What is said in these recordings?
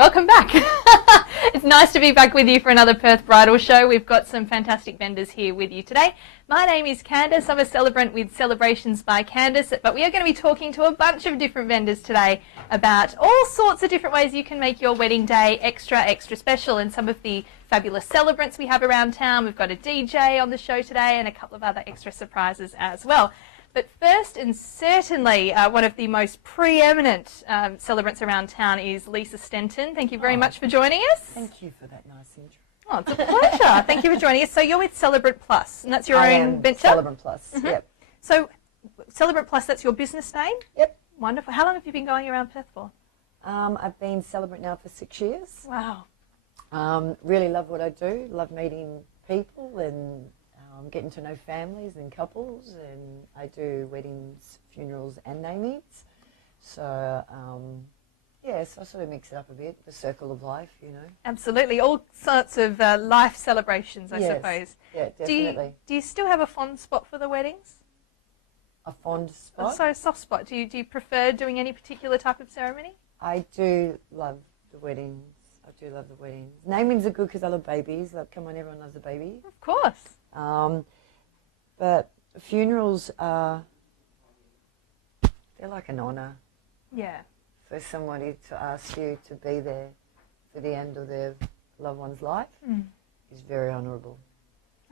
Welcome back. It's nice to be back with you for another Perth Bridal Show. We've got some fantastic vendors here with you today. My name is Candice. I'm a celebrant with Celebrations by Candice, but we are going to be talking to a bunch of different vendors today about all sorts of different ways you can make your wedding day extra special, and some of the fabulous celebrants we have around town. We've got a DJ on the show today and a couple of other extra surprises as well. But first and certainly one of the most preeminent celebrants around town is Leisa Stenton. Thank you very much for joining us. Thank you for that nice intro. Oh, it's a pleasure. Thank you for joining us. So you're with Celebrant Plus, and that's your own venture? Celebrant Plus, yep. So Celebrant Plus, that's your business name? Yep. Wonderful. How long have you been going around Perth for? I've been celebrant now for 6 years. Wow. Really love what I do. Love meeting people and getting to know families and couples, and I do weddings, funerals and namings. So, yes, I sort of mix it up a bit, the circle of life, you know. Absolutely. All sorts of life celebrations, I suppose. Yeah, definitely. Do you still have a fond spot for the weddings? A fond spot? So, soft spot. Do you prefer doing any particular type of ceremony? I do love the weddings. I do love the weddings. Namings are good because I love babies. Like, come on, everyone loves a baby. Of course. But funerals are, they're like an honour. Yeah. For somebody to ask you to be there for the end of their loved one's life is very honourable.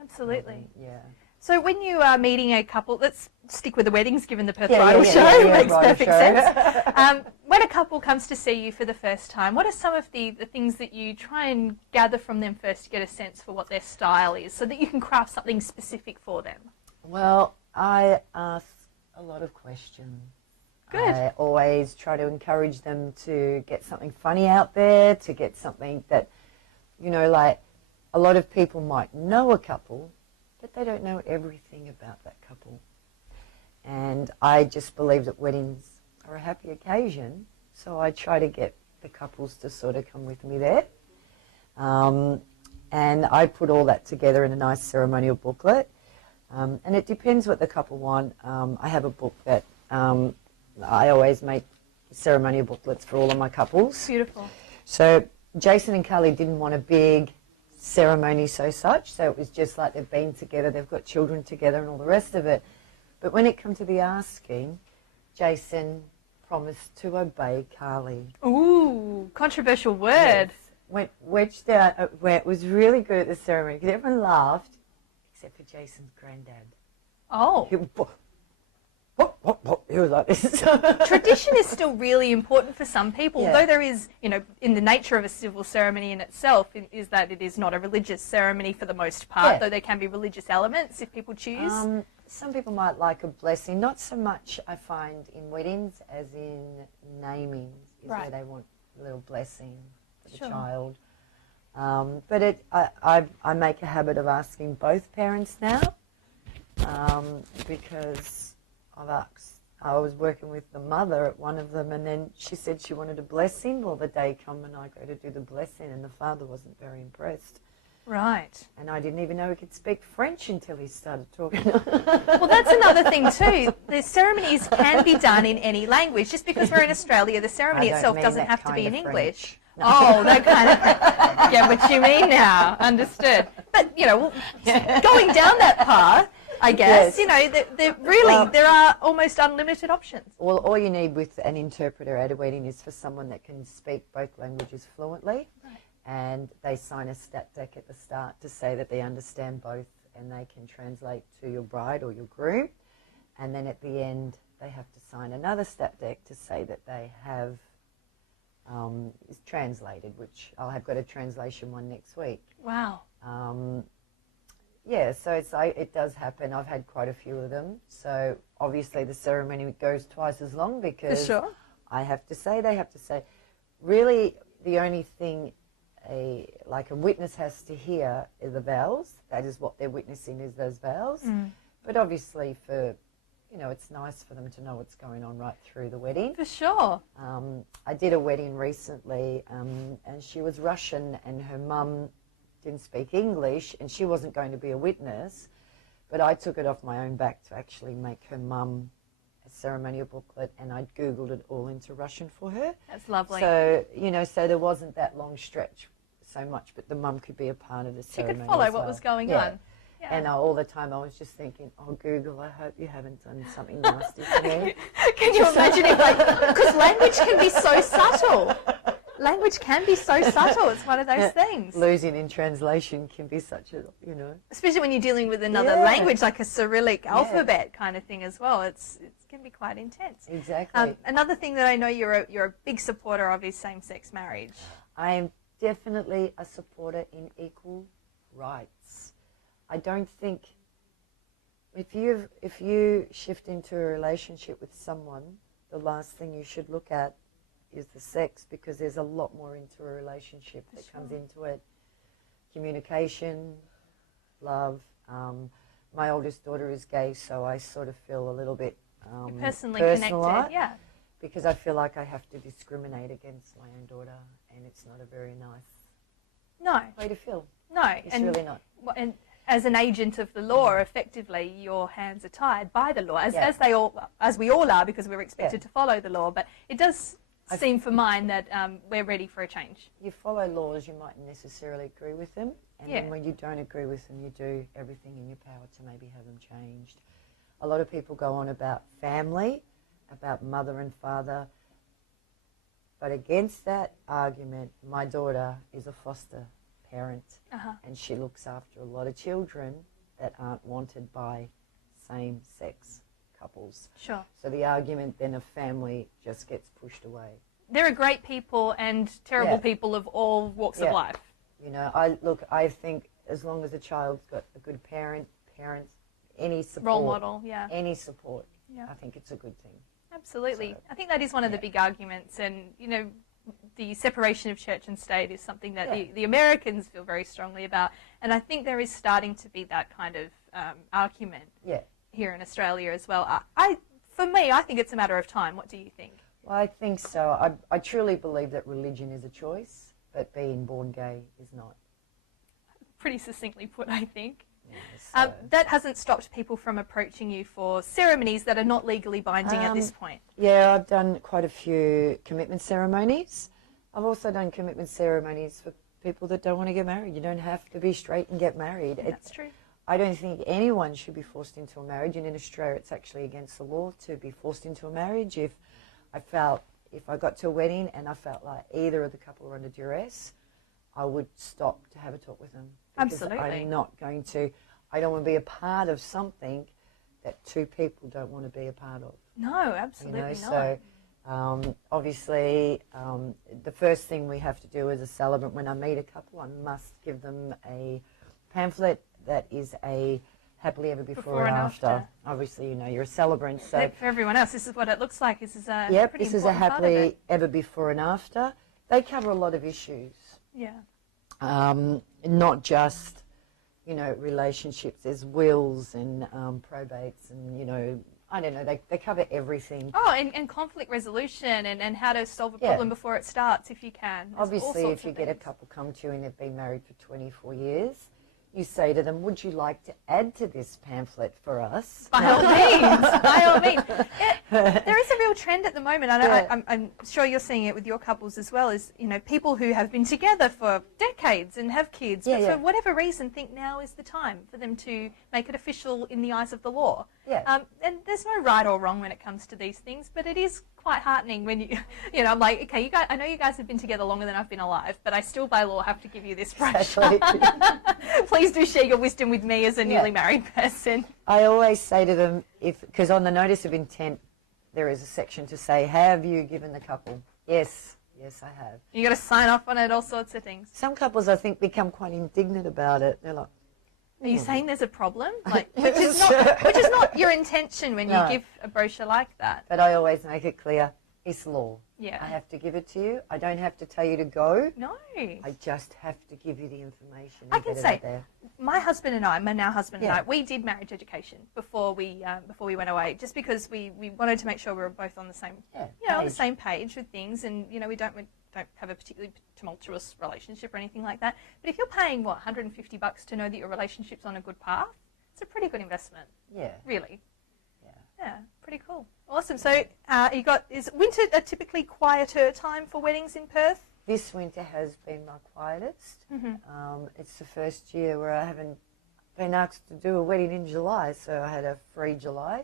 Absolutely. Yeah. So when you are meeting a couple, let's stick with the weddings given the Perth Bridal Show, makes perfect sense. When a couple comes to see you for the first time, what are some of the things that you try and gather from them first to get a sense for what their style is, so that you can craft something specific for them? Well, I ask a lot of questions. Good. I always try to encourage them to get something funny out there, to get something that, you know, like a lot of people might know a couple, but they don't know everything about that couple. And I just believe that weddings are a happy occasion, so I try to get the couples to sort of come with me there. And I put all that together in a nice ceremonial booklet. And it depends what the couple want. I have a book that I always make ceremonial booklets for all of my couples. Beautiful. So Jason and Carly didn't want a big ceremony so it was just like they've been together, they've got children together and all the rest of it. But when it came to the asking, Jason promised to obey Carly. Ooh, controversial word. Yes. Wedged down, where it was really good at the ceremony because everyone laughed except for Jason's granddad. Oh. He was like this. Tradition is still really important for some people, Yeah. though there is, you know, in the nature of a civil ceremony in itself, is that it is not a religious ceremony for the most part, though there can be religious elements if people choose. Some people might like a blessing, not so much I find in weddings as in namings, is where they want a little blessing for the child. But I make a habit of asking both parents now, because I was working with the mother at one of them, and then she said she wanted a blessing. Well, the day come and I go to do the blessing, and the father wasn't very impressed. Right. And I didn't even know he could speak French until he started talking. Well, that's another thing too. The ceremonies can be done in any language. Just because we're in Australia, the ceremony itself doesn't have to be in English. No. Oh, that kind of... Yeah, what you mean now. Understood. But, you know, going down that path, I guess, you know, there are almost unlimited options. Well, all you need with an interpreter at a wedding is for someone that can speak both languages fluently, and they sign a stat deck at the start to say that they understand both and they can translate to your bride or your groom, and then at the end they have to sign another stat deck to say that they have is translated, which I'll have got a translation one next week. Wow. Yeah, so it does happen. I've had quite a few of them. So obviously the ceremony goes twice as long because I have to say, they have to say. Really, the only thing a witness has to hear is the vows. That is what they're witnessing, is those vows. But obviously it's nice for them to know what's going on right through the wedding. For sure. I did a wedding recently, and she was Russian, and her mum didn't speak English, and she wasn't going to be a witness, but I took it off my own back to actually make her mum a ceremonial booklet, and I'd Googled it all into Russian for her. That's lovely. So, you know, so there wasn't that long stretch so much, but the mum could be a part of the ceremony. She could follow as what well. was going yeah. on. Yeah. And all the time I was just thinking, oh, Google, I hope you haven't done something nasty to me. Can you imagine it? Because language can be so subtle. Language can be so subtle. It's one of those things. Losing in translation can be such a, you know. Especially when you're dealing with another language, like a Cyrillic alphabet kind of thing as well. It can be quite intense. Exactly. Another thing that I know you're a big supporter of is same-sex marriage. I am definitely a supporter in equal rights. I don't think if you shift into a relationship with someone, the last thing you should look at is the sex, because there's a lot more into a relationship that comes into it. Communication, love. My oldest daughter is gay, so I sort of feel a little bit personally connected, yeah. Because I feel like I have to discriminate against my own daughter, and it's not a very nice way to feel. No, it's really not. And as an agent of the law, effectively, your hands are tied by the law, as we all are, because we're expected to follow the law. But it does seem for mine that we're ready for a change. You follow laws, you mightn't necessarily agree with them, and then when you don't agree with them, you do everything in your power to maybe have them changed. A lot of people go on about family, about mother and father, but against that argument, my daughter is a foster parent, and she looks after a lot of children that aren't wanted by same-sex couples. Sure. So the argument then of family just gets pushed away. There are great people and terrible people of all walks of life. You know, I think as long as a child's got a good parents, any support, role model, any support, I think it's a good thing. Absolutely. So, I think that is one of the big arguments, and you know, the separation of church and state is something that the Americans feel very strongly about, and I think there is starting to be that kind of argument here in Australia as well. For me, I think it's a matter of time. What do you think? Well, I think so. I truly believe that religion is a choice, but being born gay is not. Pretty succinctly put, I think. Yeah, so. That hasn't stopped people from approaching you for ceremonies that are not legally binding at this point. Yeah, I've done quite a few commitment ceremonies. I've also done commitment ceremonies for people that don't want to get married. You don't have to be straight and get married. That's true. I don't think anyone should be forced into a marriage, and in Australia it's actually against the law to be forced into a marriage. If I got to a wedding and I felt like either of the couple were under duress, I would stop to have a talk with them. Absolutely. I'm not going to, I don't want to be a part of something that two people don't want to be a part of. No, absolutely not. So obviously the first thing we have to do as a celebrant when I meet a couple, I must give them a pamphlet that is a happily ever before and after. Obviously, you know, you're a celebrant. So for everyone else, this is what it looks like. This is a pretty this is a happily ever before and after. They cover a lot of issues. Yeah. Not just, you know, relationships. There's wills and probates and, you know, I don't know, they cover everything. Oh, and conflict resolution and how to solve a problem before it starts if you can. There's obviously, if you get a couple come to you and they've been married for 24 years, you say to them, would you like to add to this pamphlet for us? By all means, by all means. There is a real trend at the moment. I'm sure you're seeing it with your couples as well, is, you know, people who have been together for decades and have kids, but for whatever reason think now is the time for them to make it official in the eyes of the law. Yeah. And there's no right or wrong when it comes to these things, but it is quite heartening when you know, I'm like, okay, you guys, I know you guys have been together longer than I've been alive, but I still by law have to give you this brochure. Please do share your wisdom with me as a newly married person. I always say to them, because on the notice of intent there is a section to say, have you given the couple? Yes, I have. You got to sign off on it, all sorts of things. Some couples, I think, become quite indignant about it. They're like, are you saying there's a problem? Like, which is not your intention when you give a brochure like that. But I always make it clear, it's law. Yeah. I have to give it to you. I don't have to tell you to go. No. I just have to give you the information. I can say, my husband and I, my now husband and I, we did marriage education before we went away, just because we wanted to make sure we were both on the same, on the same page with things, and you know, we don't have a particularly tumultuous relationship or anything like that. But if you're paying $150 to know that your relationship's on a good path, it's a pretty good investment. Yeah. Really. Yeah. Yeah, pretty cool. Awesome. So is winter a typically quieter time for weddings in Perth? This winter has been my quietest. It's the first year where I haven't been asked to do a wedding in July, so I had a free July.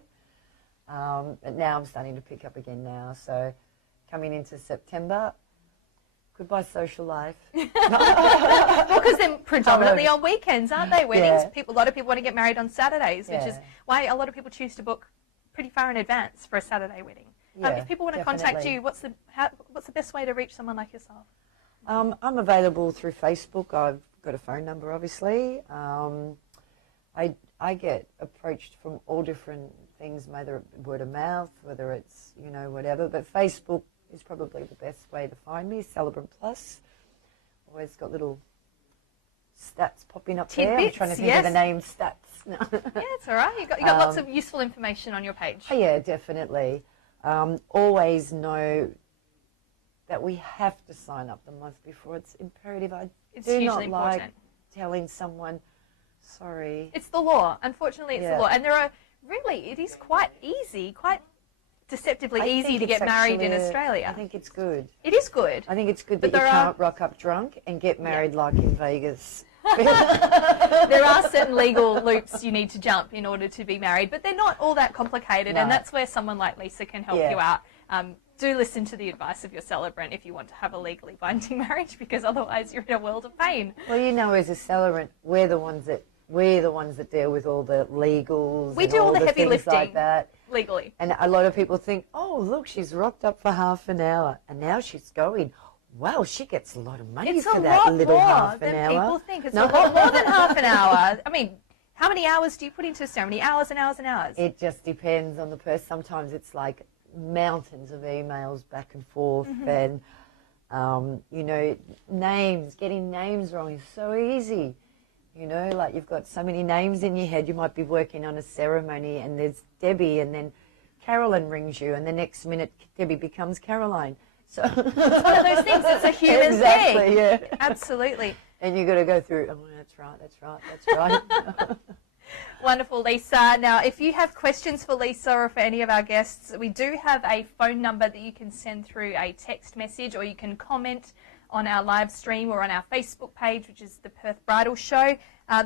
But now I'm starting to pick up again now. So coming into September, goodbye social life. Well, because they're predominantly on weekends, aren't they? Weddings. Yeah. A lot of people want to get married on Saturdays, which is Yeah. why a lot of people choose to book pretty far in advance for a Saturday wedding. Yeah, if people want to contact definitely. you, what's the best way to reach someone like yourself? I'm available through Facebook. I've got a phone number, obviously. I get approached from all different things, whether word of mouth, whether it's, you know, whatever. But Facebook is probably the best way to find me, Celebrant Plus. Always got little stats popping up there. I'm Tidbits, trying to think yes. of the name stats. No. Yeah, it's all right. You got lots of useful information on your page. Oh, yeah, definitely. Always know that we have to sign up the month before. It's imperative. It's do hugely not like important. telling someone, sorry. It's the law. Unfortunately, it's Yeah. the law. And it is quite easy, quite deceptively I easy think to get it's married in actually Australia. I think it's good. It is good. I think it's good But that you there are- can't rock up drunk and get married like in Vegas. There are certain legal loops you need to jump in order to be married, but they're not all that complicated, and No. that's where someone like Leisa can help Yeah. you out. Do listen to the advice of your celebrant if you want to have a legally binding marriage, because otherwise you're in a world of pain. Well, you know, as a celebrant, we're the ones that deal with all the legals. We and do all the heavy things lifting. like that. Legally. And a lot of people think, oh, look, she's rocked up for half an hour, and now she's going. Wow, she gets a lot of money It's for a that lot little more half an than hour. people think. It's a lot more than half an hour. I mean, how many hours do you put into so many hours and hours and hours? It just depends on the person. Sometimes it's like mountains of emails back and forth, and you know, getting names wrong is so easy. You know, like you've got so many names in your head. You might be working on a ceremony, and there's Debbie, and then Carolyn rings you, and the next minute Debbie becomes Caroline. So It's one of those things. It's a human exactly, thing. yeah. Absolutely. And you got to go through. Oh, that's right. Wonderful, Leisa. Now, if you have questions for Leisa or for any of our guests, we do have a phone number that you can send through a text message, or you can comment on our live stream or on our Facebook page, which is the Perth Bridal Show.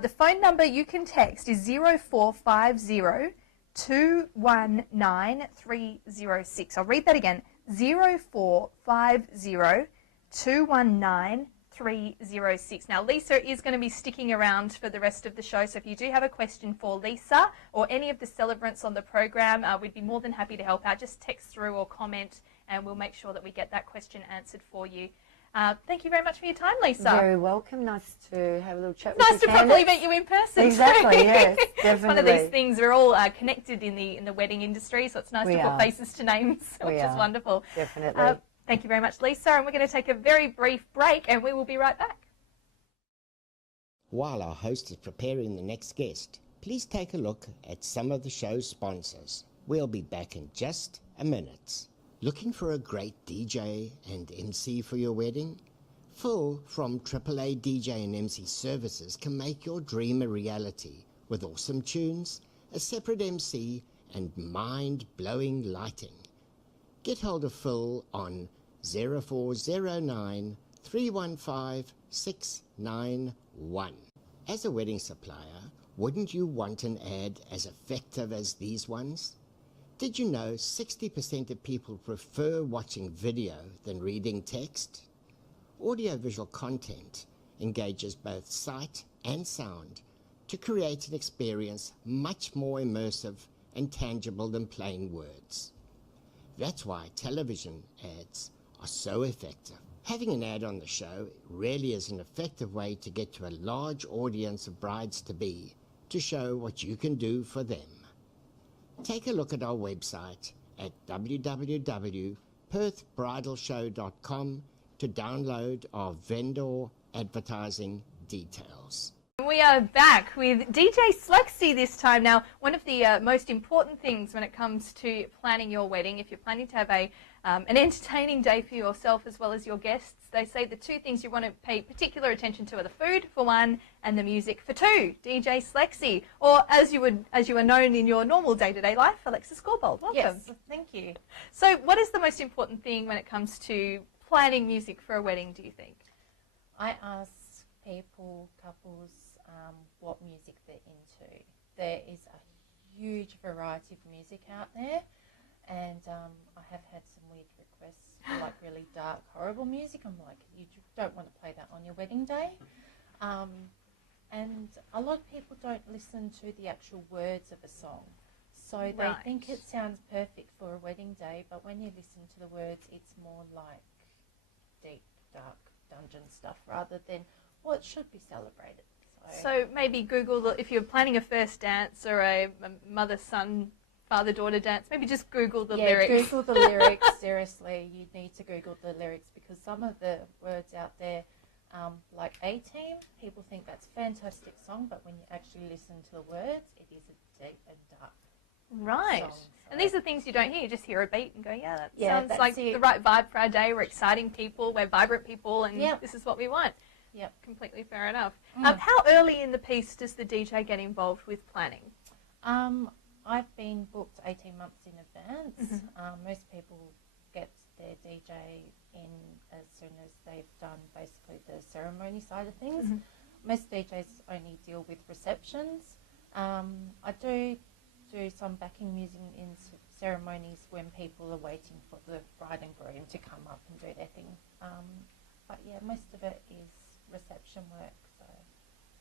The phone number you can text is 0450 219 306. I'll read that again. 0450 219 306. Now, Leisa is going to be sticking around for the rest of the show, so if you do have a question for Leisa or any of the celebrants on the program, we'd be more than happy to help out. Just text through or comment, and we'll make sure that we get that question answered for you. Thank you very much for your time, Leisa. Very welcome. Nice to have a little chat with you. Nice to Candice. properly meet you in person. Exactly, too. yes, It's one of definitely. these things. We're all connected in the wedding industry, so it's nice We to put are. faces to names, We which is are. wonderful. Definitely. Thank you very much, Leisa, and we're going to take a very brief break, and we will be right back. While our host is preparing the next guest, please take a look at some of the show's sponsors. We'll be back in just a minute. Looking for a great DJ and MC for your wedding? Phil from AAA DJ and MC Services can make your dream a reality with awesome tunes, a separate MC, and mind-blowing lighting. Get hold of Phil on 0409 315 691. As a wedding supplier, wouldn't you want an ad as effective as these ones? Did you know 60% of people prefer watching video than reading text? Audiovisual content engages both sight and sound to create an experience much more immersive and tangible than plain words. That's why television ads are so effective. Having an ad on the show really is an effective way to get to a large audience of brides-to-be to show what you can do for them. Take a look at our website at www.perthbridalshow.com to download our vendor advertising details. We are back with DJ Slexy this time. Now, one of the most important things when it comes to planning your wedding, if you're planning to have a an entertaining day for yourself as well as your guests. They say the two things you want to pay particular attention to are the food for one and the music for two. DJ Slexy, or as you are known in your normal day-to-day life, Alexis Gorbould. Welcome. Yes, thank you. So what is the most important thing when it comes to planning music for a wedding, do you think? I ask people, couples, what music they're into. There is a huge variety of music out there, and I have had some weird requests for like really dark, horrible music. I'm like, you don't want to play that on your wedding day. And a lot of people don't listen to the actual words of a song. So they think it sounds perfect for a wedding day, but when you listen to the words, it's more like deep, dark dungeon stuff rather than what should be celebrated. So maybe Google, if you're planning a first dance or a mother-son, father-daughter dance, maybe just Google the lyrics. Yeah, Google the lyrics. Seriously, you need to Google the lyrics because some of the words out there, like A-Team, people think that's a fantastic song, but when you actually listen to the words, it is a deep and dark song. And these are things you don't hear. You just hear a beat and go, that sounds that's like the right vibe for our day. We're exciting people, we're vibrant people, and this is what we want. Yep. Completely fair enough. How early in the piece does the DJ get involved with planning? I've been booked 18 months in advance. Most people get their DJ in as soon as they've done basically the ceremony side of things. Most DJs only deal with receptions. I do some backing music in ceremonies when people are waiting for the bride and groom to come up and do their thing. But yeah, most of it is reception work. So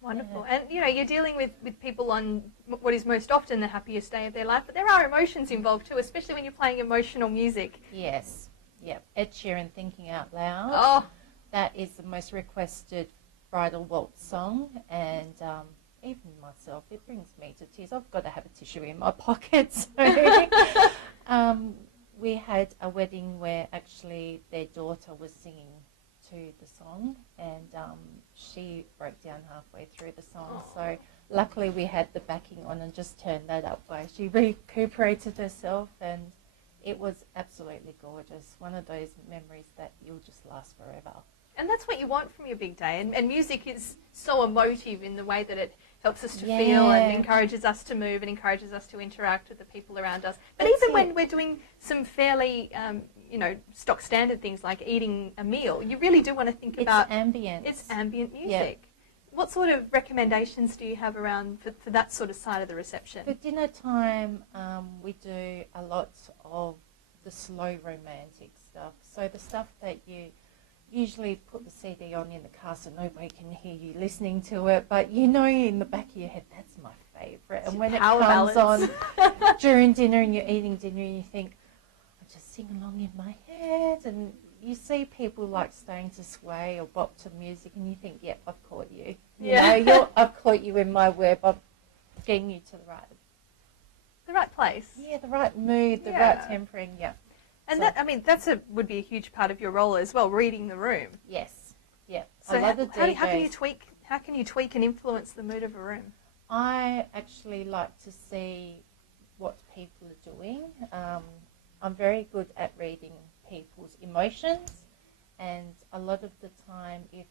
wonderful. And you're dealing with people on what is most often the happiest day of their life, but there are emotions involved too, especially when you're playing emotional music. Yes. Yep. Ed Sheeran, Thinking Out Loud. Oh, that is the most requested bridal waltz song, and even myself, it brings me to tears. I've got to have a tissue in my pocket. So we had a wedding where actually their daughter was singing to the song, and she broke down halfway through the song. So luckily we had the backing on and just turned that up while she recuperated herself, and it was absolutely gorgeous. One of those memories that you'll just last forever. And that's what you want from your big day. And music is so emotive in the way that it helps us to feel and encourages us to move and encourages us to interact with the people around us. But even when we're doing some fairly, stock standard things like eating a meal, you really do want to think about... It's ambient music. Yeah. What sort of recommendations do you have around for that sort of side of the reception? For dinner time, we do a lot of the slow romantic stuff. So the stuff that you usually put the CD on in the car so nobody can hear you listening to it, but in the back of your head, that's my favourite. And when it comes on during dinner and you're eating dinner and you think, I just sing along in my head, and you see people like starting to sway or bop to music and you think, yep, I've caught you. I've caught you in my web. I'm getting you to the right place. Yeah, the right mood, the right tempering, And that would be a huge part of your role as well, reading the room. Yes, yeah. So I love the DJs. How can you tweak and influence the mood of a room? I actually like to see what people are doing. I'm very good at reading people's emotions, and a lot of the time if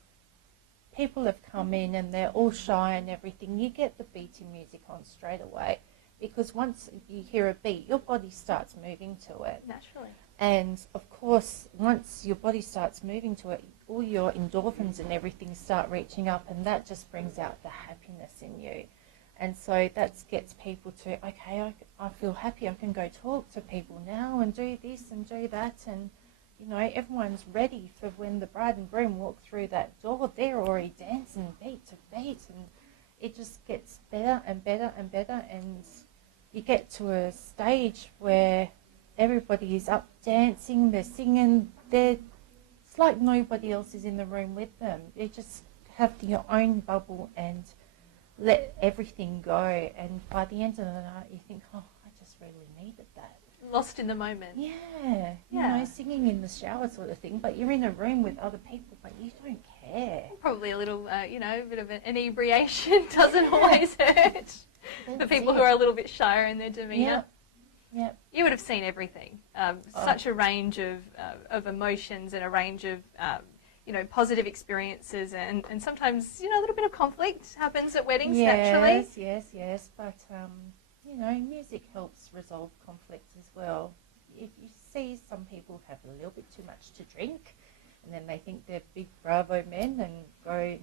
people have come in and they're all shy and everything, you get the beating music on straight away, because once you hear a beat, your body starts moving to it. Naturally. And of course, once your body starts moving to it, all your endorphins and everything start reaching up, and that just brings out the happiness in you. And so that gets people to, okay, I feel happy, I can go talk to people now and do this and do that. And, everyone's ready for when the bride and groom walk through that door. They're already dancing beat to beat, and it just gets better and better and better. And you get to a stage where everybody is up dancing, they're singing, it's like nobody else is in the room with them. You just have your own bubble and let everything go, and by the end of the night you think, oh, I just really needed that. Lost in the moment. Yeah. Singing in the shower sort of thing, but you're in a room with other people, but you don't care. Probably a little, a bit of an inebriation doesn't always hurt for people who are a little bit shyer in their demeanour. Yep. You would have seen everything. Such a range of emotions and a range of positive experiences, and sometimes a little bit of conflict happens at weddings naturally. Yes. But music helps resolve conflict as well. If you see some people have a little bit too much to drink, and then they think they're big bravo men and go and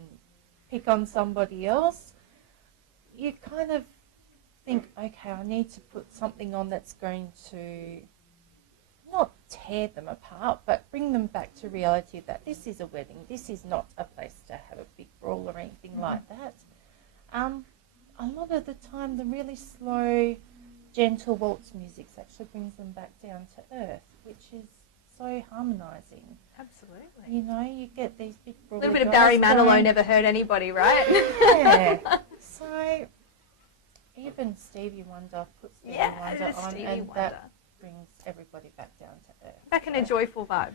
pick on somebody else, you kind of think, okay, I need to put something on that's going to not tear them apart, but bring them back to reality that this is a wedding. This is not a place to have a big brawl or anything like that. A lot of the time, the really slow, gentle waltz music actually brings them back down to earth, which is so harmonising. Absolutely. You get these big a little bit of Barry Manilow never hurt anybody, right? Yeah. So even Stevie Wonder puts Stevie Wonder on, Stevie and Wonder. that brings everybody back down to earth. Back in a joyful vibe.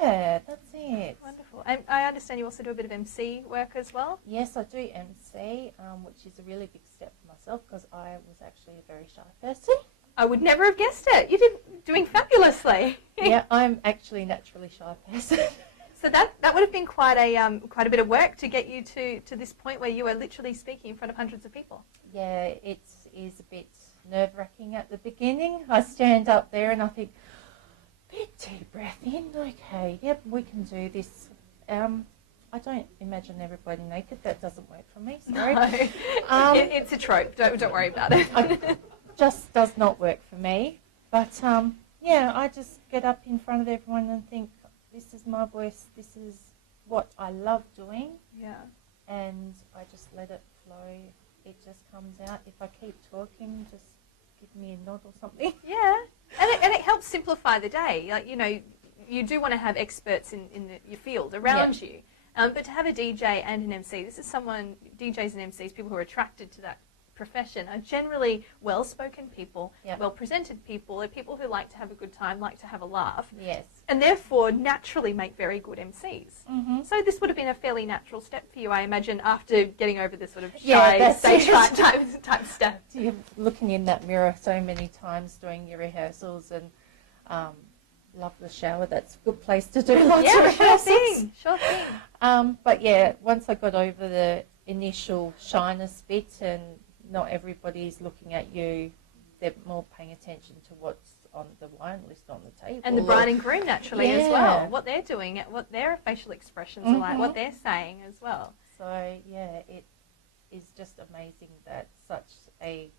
Yeah, that's it. Wonderful. And I understand you also do a bit of MC work as well? Yes, I do MC, which is a really big step for myself because I was actually a very shy person. I would never have guessed it. You did doing fabulously. Yeah, I'm actually a naturally shy person. So that would have been quite a bit of work to get you to this point where you are literally speaking in front of hundreds of people. Yeah, it is a bit nerve-wracking at the beginning. I stand up there and I think, big deep breath in, okay, yep, we can do this. I don't imagine everybody naked. That doesn't work for me, sorry. No. It's a trope. Don't worry about it. Just does not work for me. But, I just get up in front of everyone and think, this is my voice, this is what I love doing. Yeah. And I just let it flow. It just comes out. If I keep talking, just give me a nod or something. Yeah. And it helps simplify the day. Like, you do want to have experts in your field around you. But to have a DJ and an MC, this is someone, DJs and MCs, people who are attracted to that profession, are generally well-spoken people, well-presented people, are people who like to have a good time, like to have a laugh. Yes. And therefore naturally make very good MCs. Mm-hmm. So this would have been a fairly natural step for you, I imagine, after getting over the sort of shy, stage fright type stuff. You're looking in that mirror so many times doing your rehearsals and love the shower. That's a good place to do lots of rehearsals. Sure thing. But once I got over the initial shyness bit and not everybody's looking at you, they're more paying attention to what's on the wine list on the table. And the bride and groom naturally as well, what they're doing, what their facial expressions are like, what they're saying as well. So it is just amazing that such a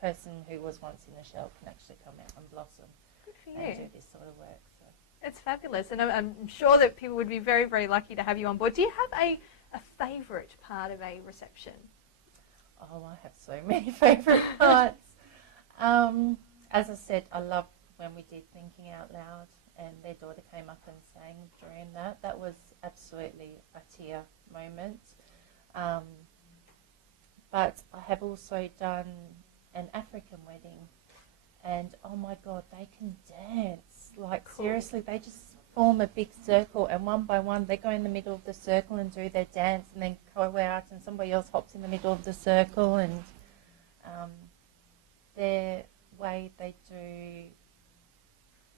person who was once in a shell can actually come out and blossom. Good for you. And do this sort of work. So. It's fabulous, and I'm sure that people would be very, very lucky to have you on board. Do you have a favourite part of a reception? Oh, I have so many favourite parts. As I said, I loved when we did Thinking Out Loud and their daughter came up and sang during that. That was absolutely a tear moment. But I have also done an African wedding and oh my God, they can dance. Like seriously, they just form a big circle and one by one they go in the middle of the circle and do their dance and then go out and somebody else hops in the middle of the circle and their way they do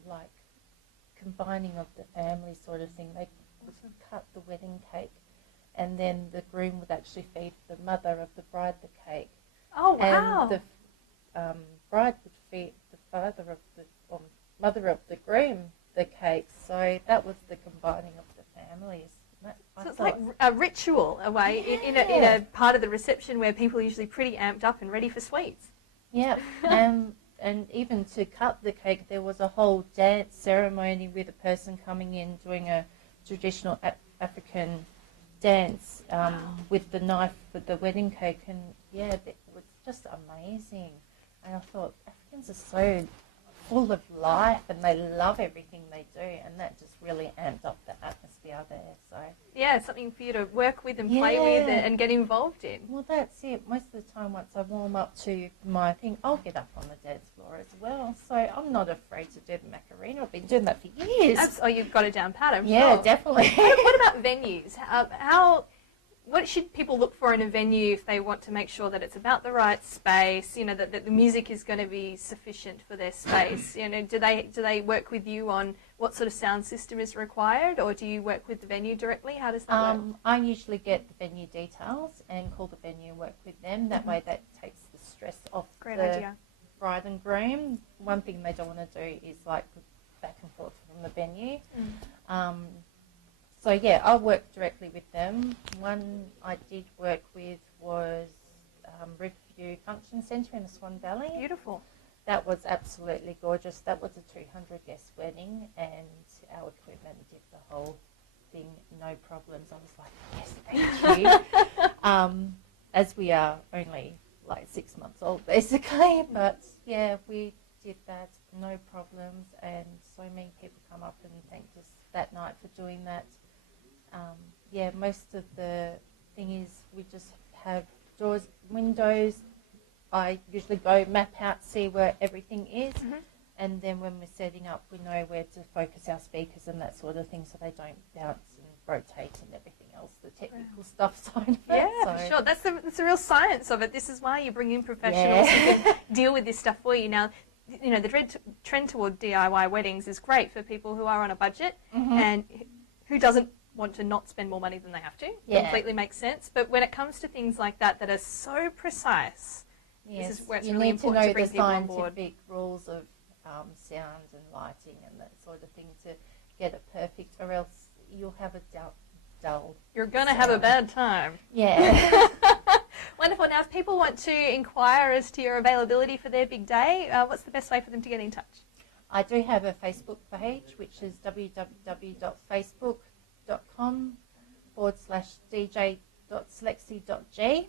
like combining of the family sort of thing. They would cut the wedding cake and then the groom would actually feed the mother of the bride the cake. Oh wow. And the bride would feed the father of the mother of the groom the cake, so that was the combining of the families. So it's like a ritual, a way, in a part of the reception where people are usually pretty amped up and ready for sweets. Yeah, and even to cut the cake, there was a whole dance ceremony with a person coming in doing a traditional African dance with the knife with the wedding cake, and it was just amazing. And I thought, Africans are so full of life and they love everything they do, and that just really amped up the atmosphere there. So it's something for you to work with and play with and get involved in. Well, that's it. Most of the time, once I warm up to my thing, I'll get up on the dance floor as well. So I'm not afraid to do the Macarena. I've been doing that for years. You've got it down pat, I'm sure. Yeah, definitely. What about venues? what should people look for in a venue if they want to make sure that it's about the right space, you know, that the music is going to be sufficient for their space? You know, do they work with you on what sort of sound system is required, or do you work with the venue directly? How does that work? I usually get the venue details and call the venue and work with them. That way that takes the stress off Great the idea. bride and groom. One thing they don't want to do is like back and forth from the venue. So yeah, I'll work directly with them. One I did work with was Riverview Function Centre in the Swan Valley. Beautiful. That was absolutely gorgeous. That was a 200 guest wedding, and our equipment did the whole thing, no problems. I was like, yes, thank you. As we are only like 6 months old basically, but yeah, we did that, no problems, and so many people come up and thanked us that night for doing that. Yeah, most of the thing is we just have doors, windows. I usually go map out, see where everything is, and then when we're setting up, we know where to focus our speakers and that sort of thing, so they don't bounce and rotate and everything else, the technical stuff side of it. Yeah, for sure. That's the real science of it. This is why you bring in professionals who can deal with this stuff for you. Now, you know, the trend toward DIY weddings is great for people who are on a budget and who doesn't want to not spend more money than they have to. Completely makes sense. But when it comes to things like that that are so precise, this is where it's really important to bring people on board. You need to know the scientific rules of sound and lighting and that sort of thing to get it perfect, or else you'll have a dull. You're going to have a bad time. Yeah. Wonderful. Now, if people want to inquire as to your availability for their big day, what's the best way for them to get in touch? I do have a Facebook page, which is www.facebook.com/dj.slexy.g.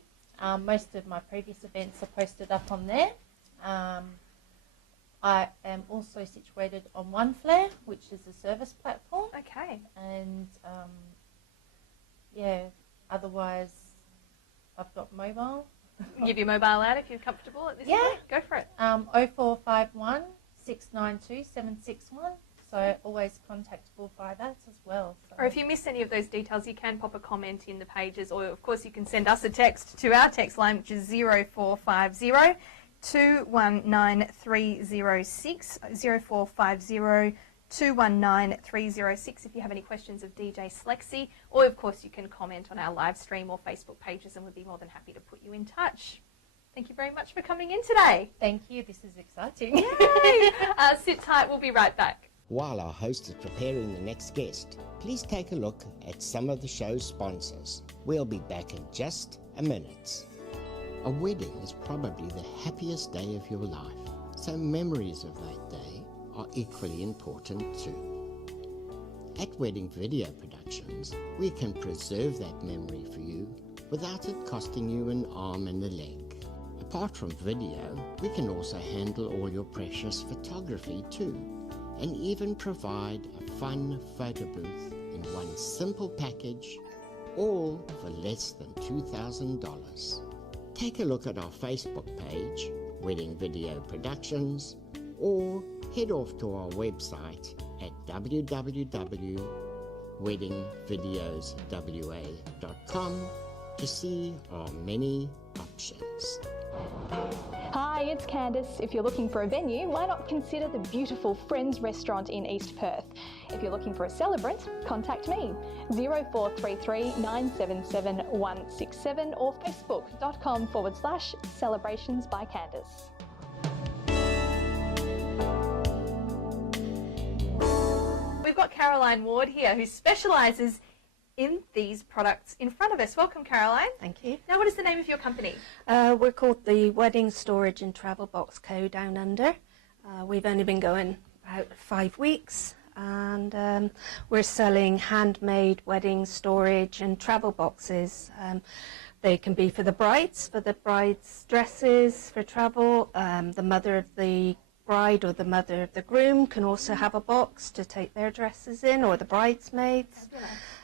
Most of my previous events are posted up on there. I am also situated on One Flare, which is a service platform. Okay. And yeah, otherwise I've got mobile. Give your mobile out if you're comfortable at this point. Go for it. 0451 692 761. So always contactable by that as well. So. Or if you miss any of those details, you can pop a comment in the pages, or of course you can send us a text to our text line, which is 0450 219 306, 0450 219 306 if you have any questions of DJ Slexy, or of course you can comment on our live stream or Facebook pages and we'd be more than happy to put you in touch. Thank you very much for coming in today. Thank you, this is exciting. Yay! Sit tight, we'll be right back. While our host is preparing the next guest, please take a look at some of the show's sponsors. We'll be back in just a minute. A wedding is probably the happiest day of your life, so memories of that day are equally important too. At Wedding Video Productions, we can preserve that memory for you without it costing you an arm and a leg. Apart from video, we can also handle all your precious photography too, and even provide a fun photo booth in one simple package, all for less than $2,000. Take a look at our Facebook page, Wedding Video Productions, or head off to our website at www.weddingvideoswa.com to see our many options. Hi, it's Candice. If you're looking for a venue, why not consider the beautiful Friends Restaurant in East Perth? If you're looking for a celebrant, contact me, 0433 977 167 or facebook.com/celebrations by Candice. We've got Caroline Warde here, who specialises in these products in front of us. Welcome, Caroline. Thank you. Now, what is the name of your company? We're called the Wedding Storage and Travel Box Co. Down Under. We've only been going about 5 weeks, and we're selling handmade wedding storage and travel boxes. They can be for the brides dresses for travel. The mother of the bride or the mother of the groom can also have a box to take their dresses in, or the bridesmaids.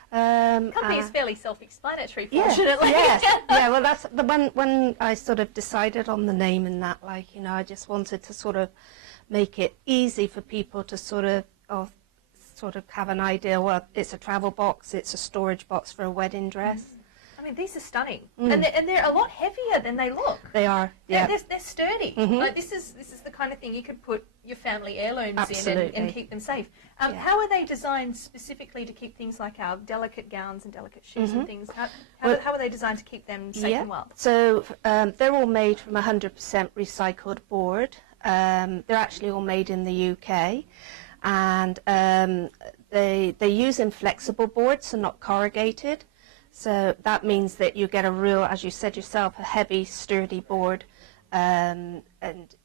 Company is fairly self-explanatory, fortunately. Yes. Yeah, well, that's the one. When I sort of decided on the name and that, like, you know, I just wanted to sort of make it easy for people to sort of have an idea. Well, it's a travel box, it's a storage box for a wedding dress. mean, these are stunning, and they're a lot heavier than they look. They are. Yeah. They're sturdy. Like this is the kind of thing you could put your family heirlooms in and keep them safe. How are they designed specifically to keep things like our delicate gowns and delicate shoes and things? How are they designed to keep them safe and well? So they're all made from 100% recycled board. They're actually all made in the UK, and they use inflexible boards, so not corrugated. So that means that you get a real, as you said yourself, a heavy, sturdy board, and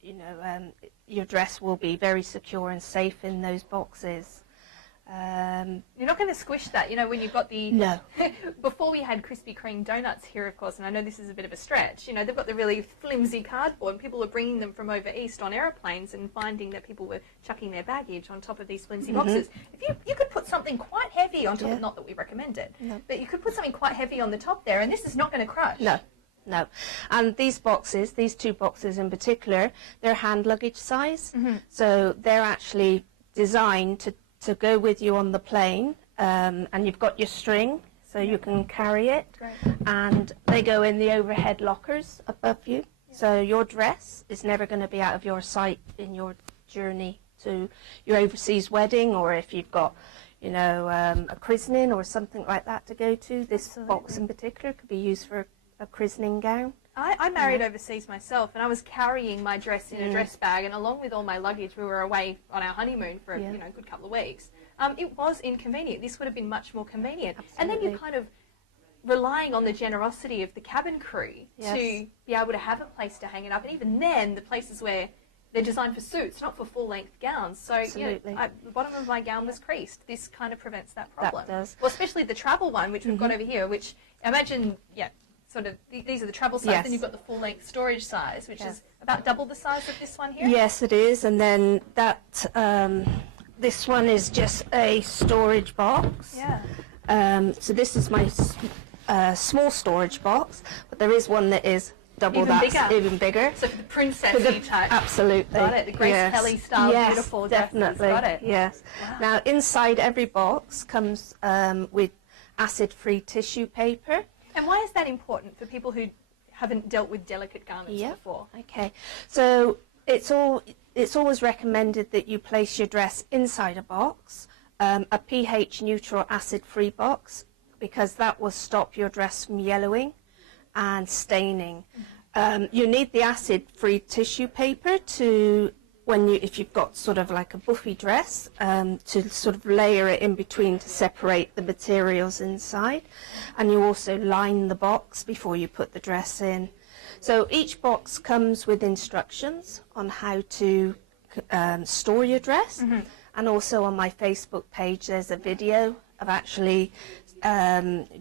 you know your dress will be very secure and safe in those boxes. You're not going to squish that, you know, when you've got the... No. Before we had Krispy Kreme donuts here, of course, and I know this is a bit of a stretch, you know, they've got the really flimsy cardboard, and people were bringing them from over east on aeroplanes and finding that people were chucking their baggage on top of these flimsy boxes. If you could put something quite heavy on top, not that we recommend it, but you could put something quite heavy on the top there, and this is not going to crush. No. No. And these boxes, these two boxes in particular, they're hand luggage size. So they're actually designed to go with you on the plane, and you've got your string so you can carry it. Great. And they go in the overhead lockers above you. So your dress is never going to be out of your sight in your journey to your overseas wedding, or if you've got, you know, a christening or something like that to go to. This box in particular could be used for a christening gown. I married overseas myself, and I was carrying my dress in a dress bag, and along with all my luggage, we were away on our honeymoon for you know, a good couple of weeks. It was inconvenient. This would have been much more convenient. Absolutely. And then you're kind of relying on the generosity of the cabin crew to be able to have a place to hang it up. And even then, the places where they're designed for suits, not for full-length gowns. So you know, the bottom of my gown was creased. This kind of prevents that problem. That does. Well, especially the travel one, which we've got over here, which imagine, sort of, these are the travel size, and you've got the full-length storage size, which is about double the size of this one here? Yes, it is, and then that, this one is just a storage box. Yeah. So this is my small storage box, but there is one that is double that, even bigger. So for the princessy type. Absolutely. Got it, the Grace Kelly style beautiful dresses. Definitely. Got it. Yes. Wow. Now, inside every box comes with acid-free tissue paper. And why is that important for people who haven't dealt with delicate garments before? Okay, so it's always recommended that you place your dress inside a box, a pH neutral acid-free box, because that will stop your dress from yellowing and staining. You need the acid-free tissue paper to, if you've got sort of like a buffy dress, to sort of layer it in between to separate the materials inside. And you also line the box before you put the dress in. So each box comes with instructions on how to store your dress. And also on my Facebook page there's a video of actually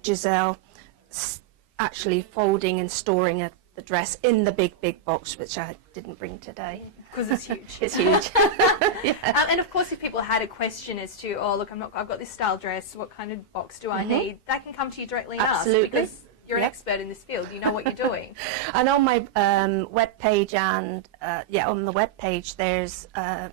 Giselle actually folding and storing the dress in the big box, which I didn't bring today. Because it's huge. It's huge. And of course, if people had a question as to, oh look, I've got this style dress, what kind of box do I need? They can come to you directly and ask, because you're an expert in this field. You know what you're doing. And on my web page and on the web page, there's 4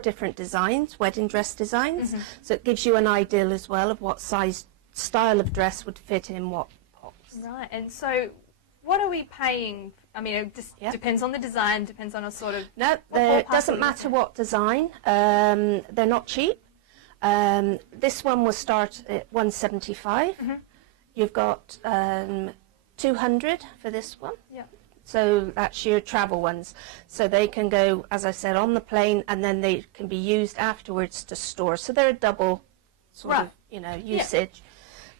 different designs, wedding dress designs. So it gives you an idea as well of what style of dress would fit in what box. Right. And so, what are we paying? I mean, it just depends on the design, depends on a sort of... No, it doesn't matter what design. They're not cheap. This one will start at $175. You've got 200 for this one. Yeah. So that's your travel ones. So they can go, as I said, on the plane, and then they can be used afterwards to store. So they're a double sort of, usage.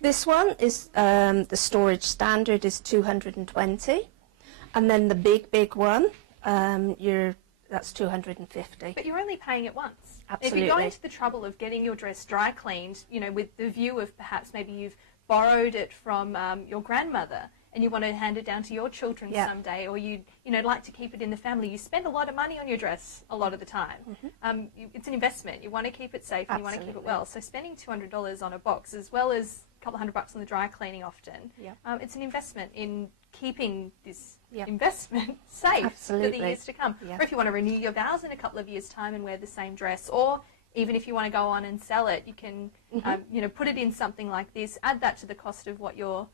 This one is, the storage standard is 220. And then the big one, that's 250. But you're only paying it once. Absolutely. If you're going to the trouble of getting your dress dry cleaned, with the view of perhaps maybe you've borrowed it from your grandmother and you want to hand it down to your children someday, or you'd like to keep it in the family, you spend a lot of money on your dress a lot of the time. It's an investment. You want to keep it safe and you want to keep it well. So spending $200 on a box, as well as a couple $100 on the dry cleaning often, it's an investment in keeping this investment safe for the years to come. Or if you want to renew your vows in a couple of years' time and wear the same dress, or even if you want to go on and sell it, you can put it in something like this, add that to the cost of what you're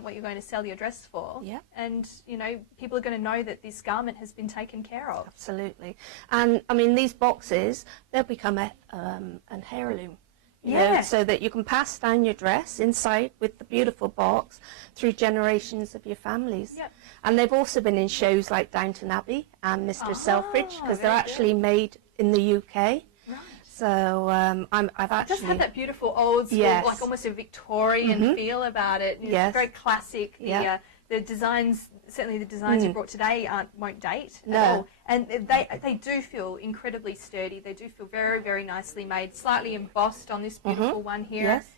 what you're going to sell your dress for. Yeah. And, you know, people are going to know that this garment has been taken care of. Absolutely. And, I mean, these boxes, they'll become an heirloom. You know, Yeah. so that you can pass down your dress inside with the beautiful box through generations of your families. Yep. And they've also been in shows like Downton Abbey and Mr. Selfridge, because they're very actually made in the UK. Right. So I've It actually... does have that beautiful old school, Yes. like almost a Victorian feel about it. It's Yes. very classic. Yeah. The designs, certainly the designs you brought today, won't date No. at all. And they do feel incredibly sturdy. They do feel very, very nicely made, slightly embossed on this beautiful one here. Yes.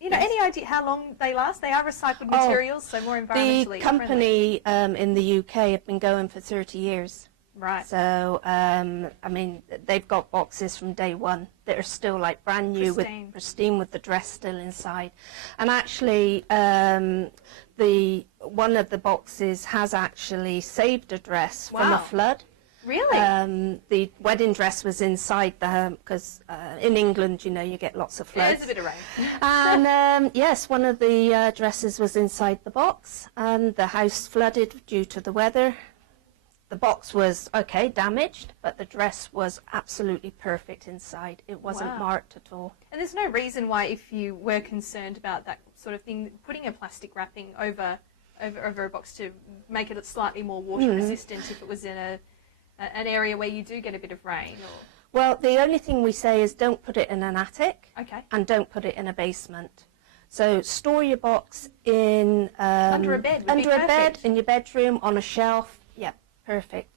You know, any idea how long they last? They are recycled materials, so more environmentally The company in the UK have been going for 30 years. Right. So, I mean, they've got boxes from day one that are still like brand new, pristine with the dress still inside. And actually, one of the boxes has actually saved a dress from a flood. Really? The wedding dress was inside because in England, you know, you get lots of floods. There's a bit of rain. And yes, one of the dresses was inside the box, and the house flooded due to the weather. The box was, okay, damaged, but the dress was absolutely perfect inside. It wasn't marked at all. And there's no reason why, if you were concerned about that sort of thing, putting a plastic wrapping over a box to make it slightly more water resistant if it was in an area where you do get a bit of rain. Or... Well, the only thing we say is don't put it in an attic. Okay. And don't put it in a basement. So store your box in under a bed. Under a bed, in your bedroom, on a shelf. Yeah, perfect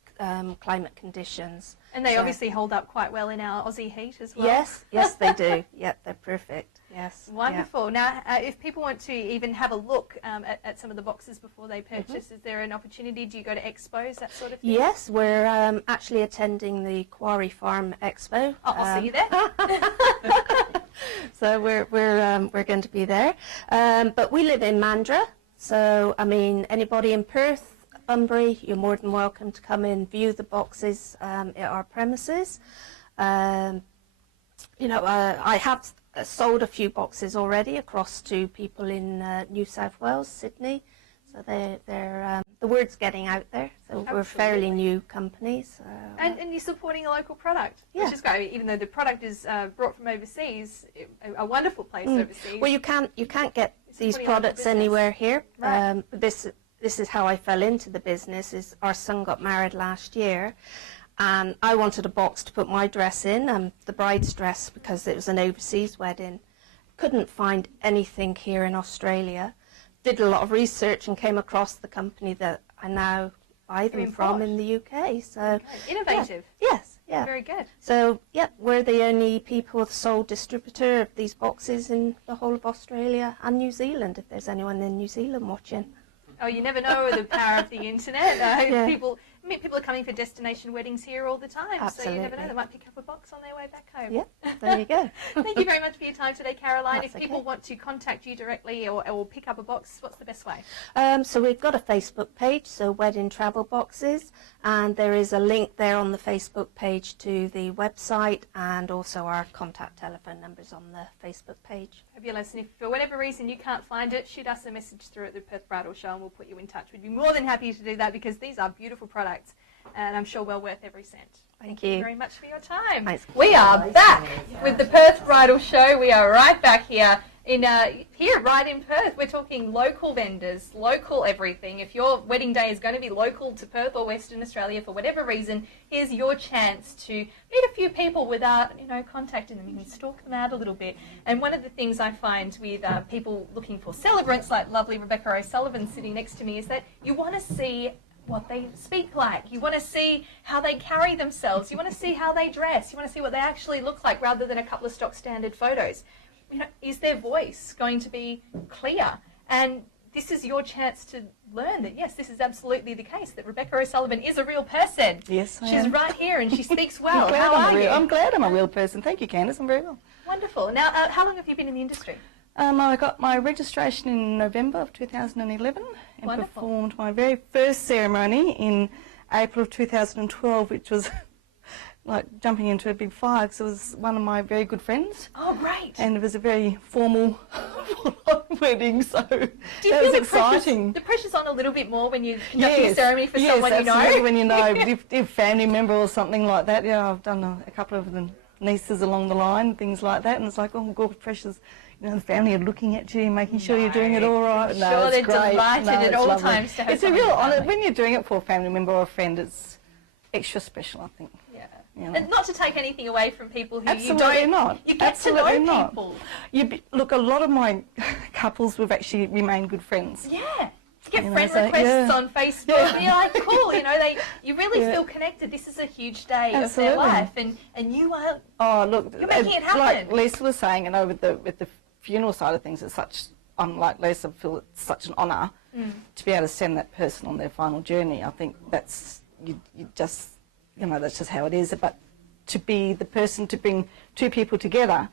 climate conditions. And they obviously hold up quite well in our Aussie heat as well. Yes, they do. Yep, they're perfect. Yes. Wonderful. Now, if people want to even have a look at some of the boxes before they purchase, is there an opportunity? Do you go to expos, that sort of thing? Yes, we're actually attending the Quarry Farm Expo. Oh, I'll see you there. So we're going to be there. But we live in Mandurah, so I mean anybody in Perth, Bunbury, you're more than welcome to come in, view the boxes at our premises. You know, I have sold a few boxes already across to people in New South Wales, Sydney. So they're the word's getting out there. So we're a fairly new company. So, and you're supporting a local product, which is great. Even though the product is brought from overseas, a wonderful place overseas. Well, you can't get these products anywhere here. Right. This is how I fell into the business. Is our son got married last year, and I wanted a box to put my dress in, the bride's dress, because it was an overseas wedding. Couldn't find anything here in Australia. Did a lot of research and came across the company that I now buy them from in the UK. So innovative. Yes. Yeah. Very good. So we're the only people, the sole distributor of these boxes in the whole of Australia and New Zealand. If there's anyone in New Zealand watching. Oh, you never know the power of the internet. People are coming for destination weddings here all the time. Absolutely. So you never know, they might pick up a box on their way back home. Yeah, there you go. Thank you very much for your time today, Caroline. That's if people want to contact you directly or pick up a box, what's the best way? So we've got a Facebook page, so Wedding Travel Boxes, and there is a link there on the Facebook page to the website and also our contact telephone numbers on the Facebook page. Fabulous. And if for whatever reason you can't find it, shoot us a message through at the Perth Bridal Show and we'll put you in touch. We'd be more than happy to do that because these are beautiful products and I'm sure well worth every cent. Thank you very much for your time. Thanks. We are back with the Perth Bridal Show. We are right back here right in Perth. We're talking local vendors, local everything. If your wedding day is going to be local to Perth or Western Australia for whatever reason, here's your chance to meet a few people without, contacting them. You can stalk them out a little bit. And one of the things I find with people looking for celebrants like lovely Rebecca O'Sullivan sitting next to me is that you want to see what they speak like. You want to see how they carry themselves. You want to see how they dress. You want to see what they actually look like rather than a couple of stock standard photos. Is their voice going to be clear? And this is your chance to learn that, yes, this is absolutely the case, that Rebecca O'Sullivan is a real person. Yes, I She's am. right here and she speaks well. How are you? I'm glad I'm a real person. Thank you, Candice. I'm very well. Wonderful. Now, how long have you been in the industry? I got my registration in November of 2011 and Wonderful. performed my very first ceremony in April of 2012, which was like jumping into a big fire because it was one of my very good friends. Oh, great. And it was a very formal wedding, so Do you that feel was exciting. The pressure's on a little bit more when you're conducting a ceremony for yes, someone you know? absolutely, when you know, but if family member or something like that, yeah, I've done a couple of the nieces along the line, things like that, and it's like, oh, God, pressures. You know, the family are looking at you, making sure you're doing it all right. I'm sure they're delighted at all times to have It's a real honour. When you're doing it for a family member or a friend, it's extra special, I think. Yeah. You know. And not to take anything away from people who Absolutely you don't... not. You get Absolutely to know not. people. Look, a lot of my couples have actually remained good friends. Yeah. To get You know, friend so, requests yeah. on Facebook, Yeah. and you're like, cool, you know, you really Yeah. feel connected. This is a huge day Absolutely. of their life, and you are... Oh, look, You're making it happen. like Leisa was saying, you know, with the funeral side of things, it's such, like Leisa, feel it's such an honour to be able to send that person on their final journey. I think that's, you just, you know, that's just how it is. But to be the person to bring two people together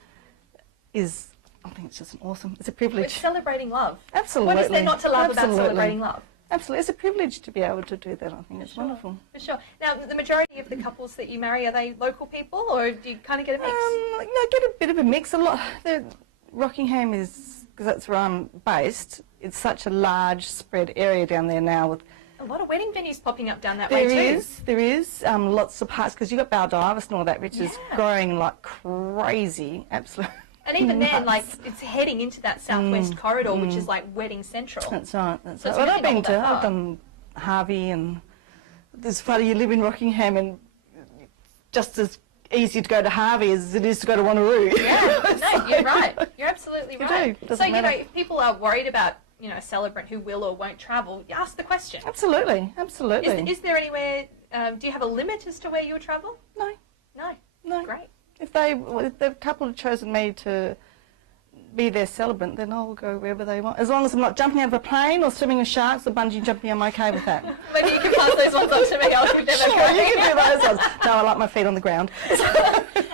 is, I think it's just an awesome, it's a privilege. It's celebrating love. Absolutely. What is there not to love about Absolutely. celebrating love? Absolutely. It's a privilege to be able to do that. I think it's wonderful. For sure. Now, the majority of the couples that you marry, are they local people, or do you kind of get a mix? I get a bit of a mix. A lot. Rockingham is, because that's where I'm based, it's such a large spread area down there now. With A lot of wedding venues popping up down that way too. There is lots of parts, because you've got Baldivis and all that, which is Yeah. growing like crazy, absolutely. And even then, nuts. like, it's heading into that southwest corridor, which is like wedding central. That's right. That's So right. it's Well, really not that I've far. done Harvey, and it's funny, you live in Rockingham, and just as easy to go to Harvey as it is to go to Wanneroo. Yeah, no, you're right. You're absolutely You right. do. So, Doesn't you know, matter. if people are worried about, you know, a celebrant who will or won't travel, you ask the question. Absolutely, absolutely. Is there anywhere, do you have a limit as to where you'll travel? No, No. no. Great. If the couple have chosen me to be their celebrant, then I'll go wherever they want. As long as I'm not jumping out of a plane or swimming with sharks or bungee jumping, I'm okay with that. Maybe you can pass those ones on to me. I'll give them a Sure, go. you can do those ones. No, I like my feet on the ground.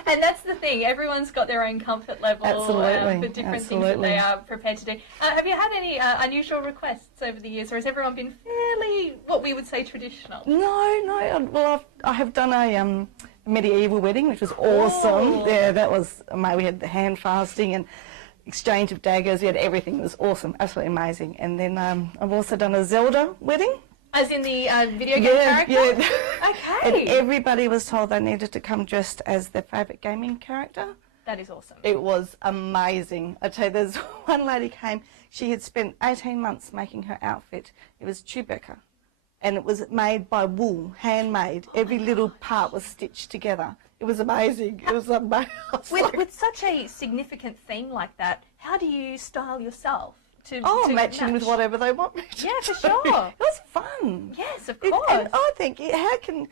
And that's the thing. Everyone's got their own comfort level Absolutely, for different things that absolutely. they are prepared to do. Have you had any unusual requests over the years, or has everyone been fairly, what we would say, traditional? No. Well, I have done a medieval wedding, which was awesome. Oh. Yeah, that was amazing. We had the hand fasting and exchange of daggers. We had everything. It was awesome, absolutely amazing. And then I've also done a Zelda wedding. As in the video game character? Yeah. Okay. And everybody was told they needed to come dressed as their favourite gaming character. That is awesome. It was amazing. I tell you, there's one lady came, she had spent 18 months making her outfit. It was Chewbacca. And it was made by wool, handmade. Every little part was stitched together. It was amazing. It was amazing. With such a significant theme like that, how do you style yourself? To matching match? with whatever they want me to Yeah, for do. sure. It was fun. Yes, of And course. I think, how can,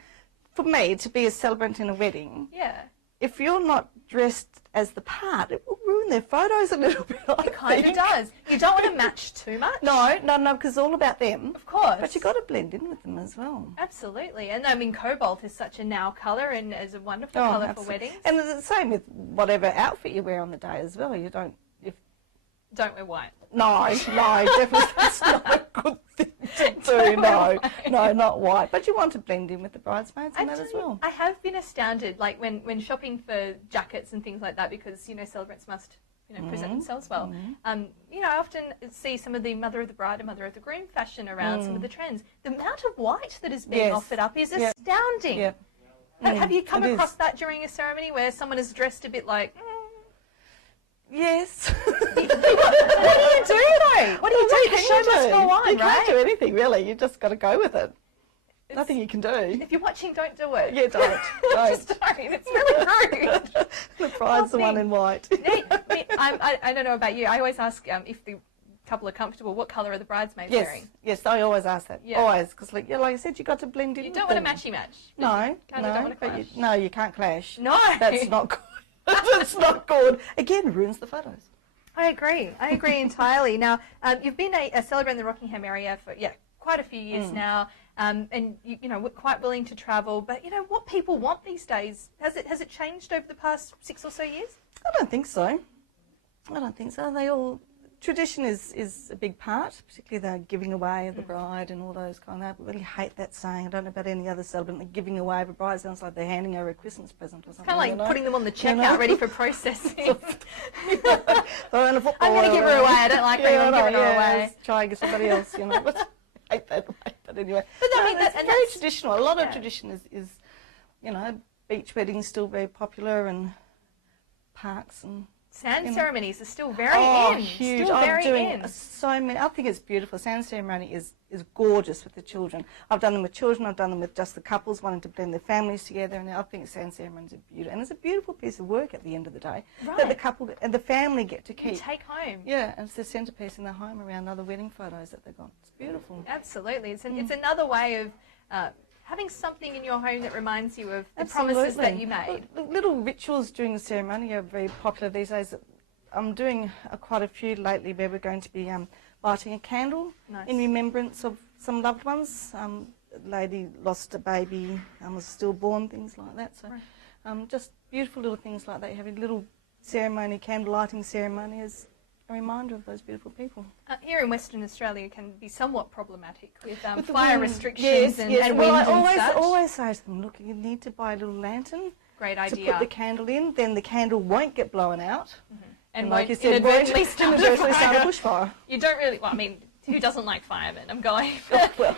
for me, to be a celebrant in a wedding, Yeah. if you're not dressed as the part, it will ruin their photos a little bit, I It kind of think. does. You don't want to match too much. No, because it's all about them. Of course. But you've got to blend in with them as well. Absolutely. And I mean, cobalt is such a now colour and is a wonderful colour for absolutely. weddings. And it's the same with whatever outfit you wear on the day as well. You don't... Don't wear white. No, definitely that's not a good thing to do. No, not white. But you want to blend in with the bridesmaids and that as well. I have been astounded, like when shopping for jackets and things like that, because, you know, celebrants must, you know, present themselves well. You know, I often see some of the mother of the bride and mother of the groom fashion around some of the trends. The amount of white that is being Yes. offered up is Yep. astounding. Yep. Have you come it across is. that during a ceremony where someone is dressed a bit like, Yes. what do you do though? What do you do? The show must go on, You right? can't do anything really. You just got to go with it. Nothing you can do. If you're watching, don't do it. Yeah, don't. Just don't. It's really rude. The bride's the one in white. I don't know about you. I always ask if the couple are comfortable, what colour are the bridesmaids wearing? Yes, I always ask that. Yeah. Always, because like I said, you got to blend in. You with don't want them. to matchy-match. No, Kinda don't wanna but clash. you can't clash. No. That's not good. That's not good. Again, ruins the photos. I agree entirely. Now, you've been a celebrant in the Rockingham area for, quite a few years now, and you know, we're quite willing to travel, but you know, what people want these days, has it changed over the past 6 or so years? I don't think so. They all tradition is a big part, particularly the giving away of the bride and all those kind of. I really hate that saying. I don't know about any other celebrant. The giving away of a bride sounds like they're handing over a Christmas present or something. Kind of like putting them on the checkout, ready for processing. I'm going to give her away. I don't like bringing giving her away. Try and get somebody else, you know. But I hate that. But anyway, but I mean, it's very traditional. A lot of tradition is, you know, beach weddings still very popular, and parks and. Sand ceremonies are still very huge. Still very doing so many. I think it's beautiful. Sand ceremony is gorgeous with the children. I've done them with children. I've done them with just the couples wanting to blend their families together. And I think sand ceremonies are beautiful. And it's a beautiful piece of work at the end of the day that the couple and the family get to keep. Take home. Yeah, and it's the centrepiece in their home around other wedding photos that they've got. It's beautiful. Absolutely. It's another way of having something in your home that reminds you of the promises that you made. Little rituals during the ceremony are very popular these days. I'm doing quite a few lately where we're going to be lighting a candle in remembrance of some loved ones. A lady lost a baby, was stillborn, things like that. So just beautiful little things like that. You have a little ceremony, candle lighting ceremony as a reminder of those beautiful people. Here in Western Australia can be somewhat problematic with fire restrictions and wind well, I always say to them, look, you need to buy a little lantern. Great idea. To put the candle in, then the candle won't get blown out. And like you said, inadvertently start a bushfire. You don't really, well, I mean, who doesn't like firemen? I'm going.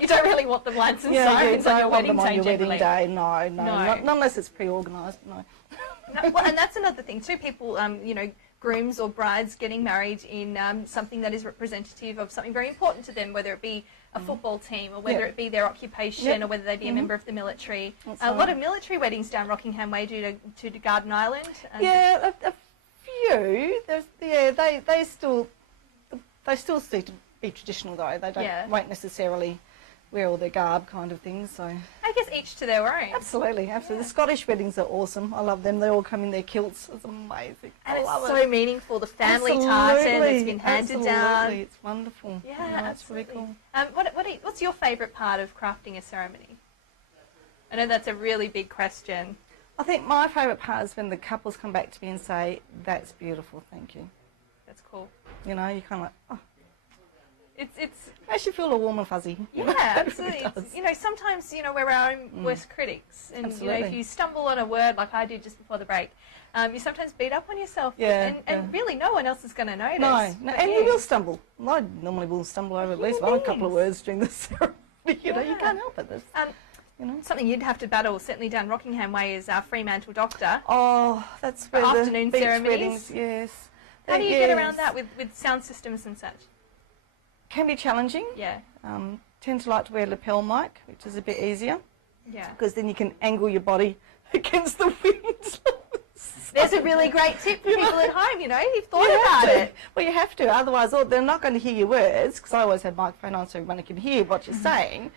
You don't really want them lights and sirens on your wedding day. No, not unless it's pre-organised. No. Well, and that's another thing too. People, you know, grooms or brides getting married in something that is representative of something very important to them, whether it be a football team or whether it be their occupation or whether they be a member of the military. A lot of military weddings down Rockingham Way due to Garden Island. Yeah, a few. They still seem to be traditional though. They won't necessarily wear all their garb kind of things. So I guess each to their own. Absolutely. The Scottish weddings are awesome. I love them. They all come in their kilts. It's amazing. And it's so meaningful. The family tartan that's been handed down. It's wonderful. Yeah, that's really cool. What's your favourite part of crafting a ceremony? I know that's a really big question. I think my favourite part is when the couples come back to me and say, "That's beautiful, thank you." That's cool. You know, you're kind of like, oh. It makes you feel all warm and fuzzy. Yeah, absolutely. Really you know, sometimes, you know, we're our own worst critics. And, you know, if you stumble on a word like I did just before the break, you sometimes beat up on yourself. And really no one else is going to notice. No, and you will stumble. I normally will stumble over at least one couple of words during the ceremony. You know, you can't help it. You know, something you'd have to battle, certainly down Rockingham Way, is our Fremantle Doctor. Oh, that's where afternoon the beach ceremonies. Weddings, yes. How do you get around that with sound systems and such? Can be challenging. Yeah. Tend to like to wear a lapel mic, which is a bit easier. Yeah. Because then you can angle your body against the wind. There's a really great tip for people at home, you know, you've thought about it. Well, you have to, otherwise they're not going to hear your words, because I always have microphone on so everyone can hear what you're saying.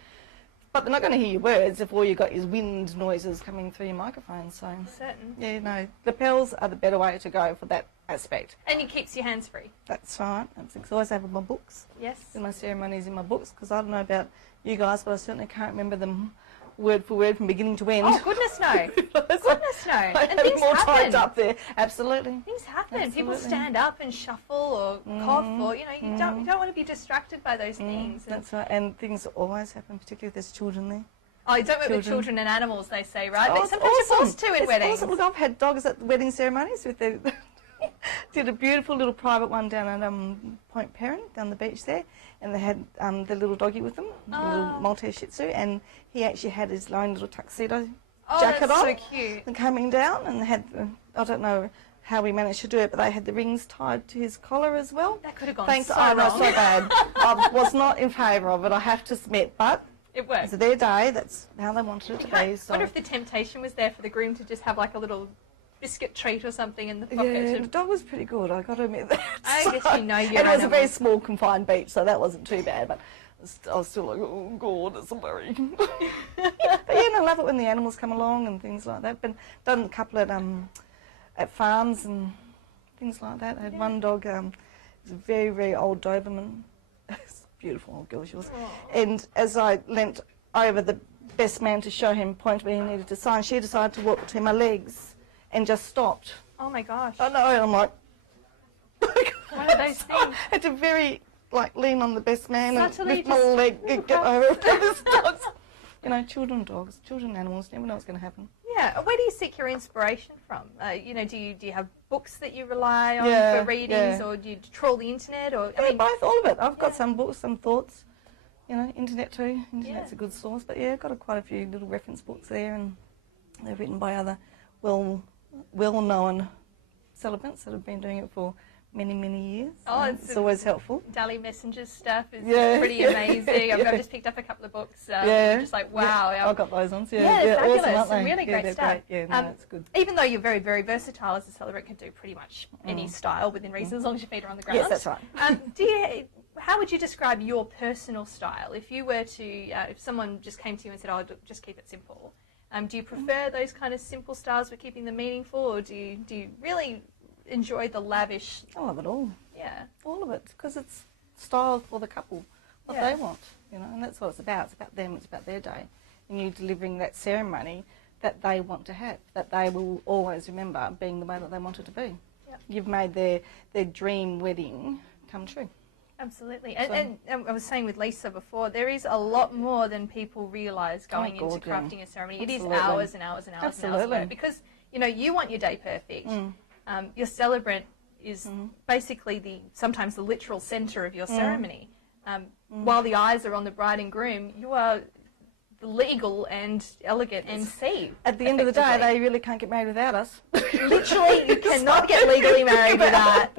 But they're not going to hear your words if all you've got is wind noises coming through your microphone. So certain. Yeah, no, lapels are the better way to go for that aspect. And it keeps your hands free. That's right. That's always have in my books. Yes. In my ceremonies, in my books, because I don't know about you guys, but I certainly can't remember them word for word from beginning to end. Oh, goodness no. Goodness no. And things more happen. Typed up there. Absolutely. Things happen. Absolutely. People stand up and shuffle or cough or, you know, you don't want to be distracted by those things. That's right. And things always happen, particularly if there's children there. Oh, you don't work with children and animals, they say, right? But sometimes awesome. you're forced to in weddings. Awesome. Look, I've had dogs at wedding ceremonies with their... Did a beautiful little private one down at Point Perrin, down the beach there, and they had the little doggy with them, the little Maltese Shih Tzu, and he actually had his own little tuxedo jacket on. Oh, that's so cute. And coming down, and had, I don't know how we managed to do it, but they had the rings tied to his collar as well. That could have gone Thanks, so I know, wrong. so bad. I was not in favour of it, I have to admit, but it worked. It's their day, that's how they wanted it to be. So. I wonder if the temptation was there for the groom to just have like a little biscuit treat or something in the pocket. Yeah, the dog was pretty good, I got to admit that. I guess you know your And it was a very small confined beach, so that wasn't too bad, but I was still like, oh God, it's a worry. But yeah, and I love it when the animals come along and things like that. But done a couple at farms and things like that. I had one dog, it was a very, very old Doberman. Beautiful old girl she was. And as I leant over the best man to show him point where he needed to sign, she decided to walk between my legs and just stopped. Oh my gosh. I know, and I'm like... What those things. Had to very lean on the best man Subtly and lift my leg and get over it. Dogs. You know, children, dogs, children, animals. Never know what's going to happen. Yeah. Where do you seek your inspiration from? You know, do you have books that you rely on Yeah, for readings, yeah. or do you trawl the internet, or Yeah, both, all of it. I've got some books, some thoughts. You know, internet too. Internet's Yeah. a good source. But yeah, I've got quite a few little reference books there, and they're written by other well-known celebrants that have been doing it for many, many years. Oh, it's always helpful. Dally Messenger's stuff is Yeah. pretty amazing. I've Yeah. just picked up a couple of books. Yeah. Just like, wow. Yeah, I've got those ones. Yeah, Yeah, they're fabulous. awesome, aren't Some they? really Yeah, great they're stuff. Great. Yeah, no, it's good. Even though you're very, very versatile as a celebrant, can do pretty much any style within reason, as long as your feet are on the ground. Yes, that's right. How would you describe your personal style? If you were to, if someone just came to you and said, "Oh, just keep it simple," do you prefer those kind of simple styles but keeping them meaningful, or do you really enjoy the lavish? I love it all. Yeah. All of it, because it's styled for the couple, what Yeah. they want, you know, and that's what it's about. It's about them, it's about their day, and you delivering that ceremony that they want to have, that they will always remember being the way that they want it to be. Yep. You've made their dream wedding come true. Absolutely. And I was saying with Leisa before, there is a lot more than people realise going into God, yeah. crafting a ceremony. It Absolutely. is hours and hours and hours and hours of Absolutely. work, because, you know, you want your day perfect. Your celebrant is basically sometimes the literal centre of your ceremony. While the eyes are on the bride and groom, you are the legal and elegant MC. At the end of the day, effectively. they really can't get married without us. Literally, you cannot get legally married without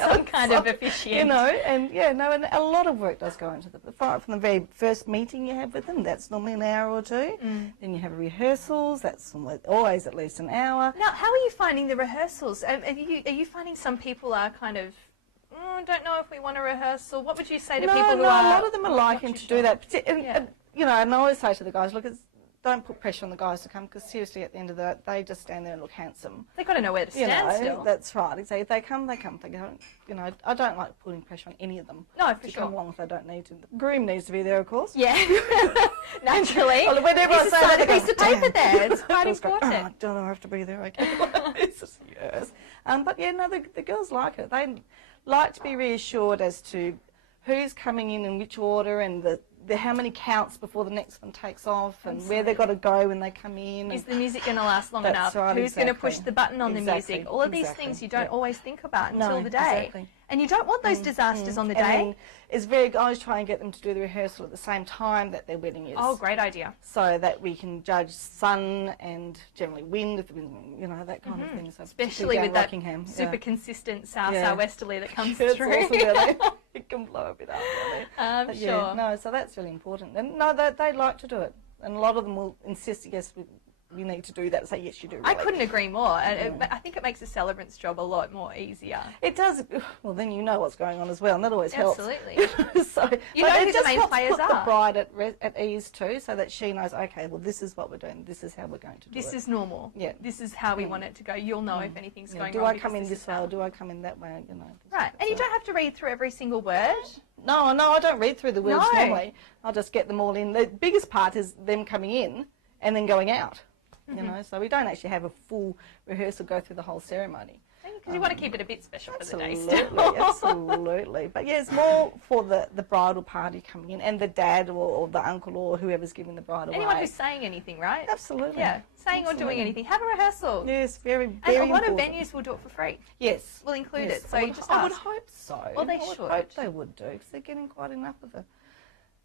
some kind of officiant. You know, and and a lot of work does go into from the very first meeting you have with them. That's normally an hour or two. Then you have rehearsals. That's always at least an hour. Now, how are you finding the rehearsals? Are you finding some people are kind of, don't know if we want a rehearsal? What would you say to people who are? a lot of them are liking to do that. Yeah. You know, and I always say to the guys, look, don't put pressure on the guys to come, because seriously, at the end of the day, they just stand there and look handsome. They've got to know where to stand still. That's right. So if they come, they come. If they don't, you know, I don't like putting pressure on any of them. No, for to sure. come along if they don't need to. The groom needs to be there, of course. Yeah, naturally. Well, whenever I There's say that, a piece of paper there. It's quite Feels great. important. Oh, I don't have to be there. Okay. It's just, yes. But yeah, no, the girls like it. They like to be reassured as to who's coming in which order, and the how many counts before the next one takes off, and where they've got to go when they come in. Is the music going to last long That's enough? right, Who's going to exactly. push the button on the Exactly, music? All of these exactly. things you don't Yeah. always think about No, until the day. exactly. And you don't want those disasters on the And day. then it's very. I always try and get them to do the rehearsal at the same time that their wedding is. Oh, great idea. So that we can judge sun and generally wind, if the wind, you know, that kind of thing. So Especially particularly with that Rockingham, super consistent Yeah. southwesterly that comes It's through. awesome, really. It can blow a bit up, really. I'm But sure. yeah, no, so that's really important. And no, they like to do it. And a lot of them will insist, yes, we need to do that. Say, yes, you do. Really. I couldn't agree more. And I think it makes a celebrant's job a lot more easier. It does. Well, then you know what's going on as well, and that always helps. Absolutely. So, You know but who it the just main helps players put the are. bride at ease too, so that she knows, okay, well, this is what we're doing. This is how we're going to do This it. is normal. Yeah. This is how we want it to go. You'll know if anything's going do wrong. I because come in this this is way how- or do I come in that way? You know. Right. And you don't have to read through every single word. No, I don't read through the words No. normally. I'll just get them all in. The biggest part is them coming in and then going out. You know, so we don't actually have a full rehearsal go through the whole ceremony. Because you want to keep it a bit special for the day Absolutely, still. absolutely. But yeah, it's more for the bridal party coming in and the dad or the uncle or whoever's giving the bride away. Anyone who's saying anything, right? Absolutely. Yeah, saying or Absolutely. doing anything. Have a rehearsal. Yes, very, And very a lot of important. venues will do it for free. Yes. Will include Yes. it. So I you would, just I would ask. hope so. Well, they I would should. hope they would do, because they're getting quite enough of the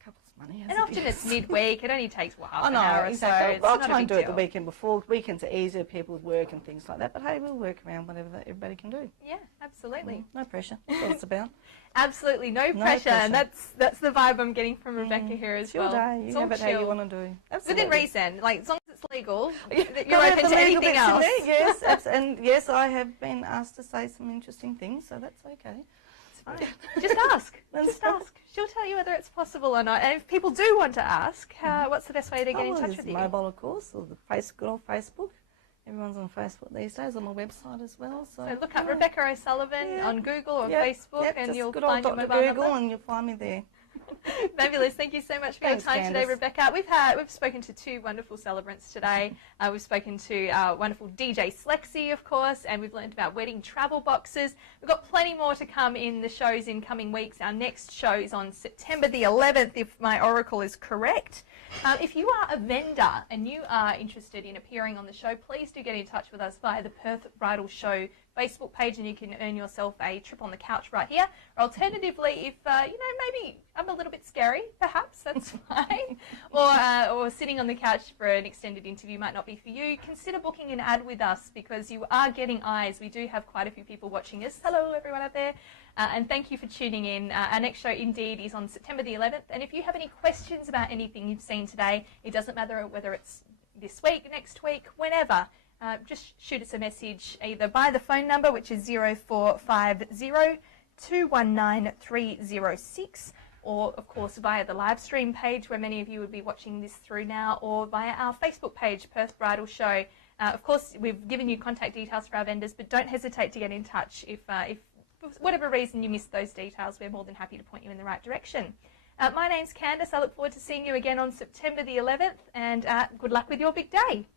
couple's money. as And it often is. it's midweek. It only takes half I an know, hour exactly. or so. It's I'll not try a and big do it the deal. weekend before. Weekends are easier, people's work and things like that. But hey, we'll work around whatever everybody can do. Yeah, absolutely. No pressure. That's what it's about. Absolutely, no pressure. pressure. And that's the vibe I'm getting from Rebecca here as It's your well. day. It's You all have it how you chill. want to do. Absolutely. Within reason, like as long as it's legal, that you're Gotta have open the to legal anything bits in else. there, yes, and yes, I have been asked to say some interesting things, so that's okay. Fine. Just ask. Just ask. She'll tell you whether it's possible or not. And if people do want to ask, what's the best way to get in touch there's with you? mobile, of course, or the good old Facebook. Everyone's on Facebook these days, on my website as well. So, So look up Rebecca O'Sullivan Yeah. on Google or Yep, Facebook, yep, and just you'll good old find your Dr. mobile Google number. and you'll find me there. Fabulous. Thank you so much for your time today, Candice. Rebecca. We've spoken to two wonderful celebrants today. We've spoken to wonderful DJ Slexy, of course, and we've learned about wedding travel boxes. We've got plenty more to come in the shows in coming weeks. Our next show is on September the 11th, if my oracle is correct. If you are a vendor and you are interested in appearing on the show, please do get in touch with us via the Perth Bridal Show Facebook page, and you can earn yourself a trip on the couch right here. Or alternatively, if maybe I'm a little bit scary, perhaps that's fine, or sitting on the couch for an extended interview might not be for you, consider booking an ad with us, because you are getting eyes. We do have quite a few people watching us. Hello, everyone out there. And thank you for tuning in. Our next show indeed is on September the 11th. And if you have any questions about anything you've seen today, it doesn't matter whether it's this week, next week, whenever, just shoot us a message either by the phone number, which is 0450 219 306, or of course via the live stream page where many of you would be watching this through now, or via our Facebook page, Perth Bridal Show. Of course, we've given you contact details for our vendors, but don't hesitate to get in touch if for whatever reason you missed those details. We're more than happy to point you in the right direction. My name's Candice. I look forward to seeing you again on September the 11th, and good luck with your big day.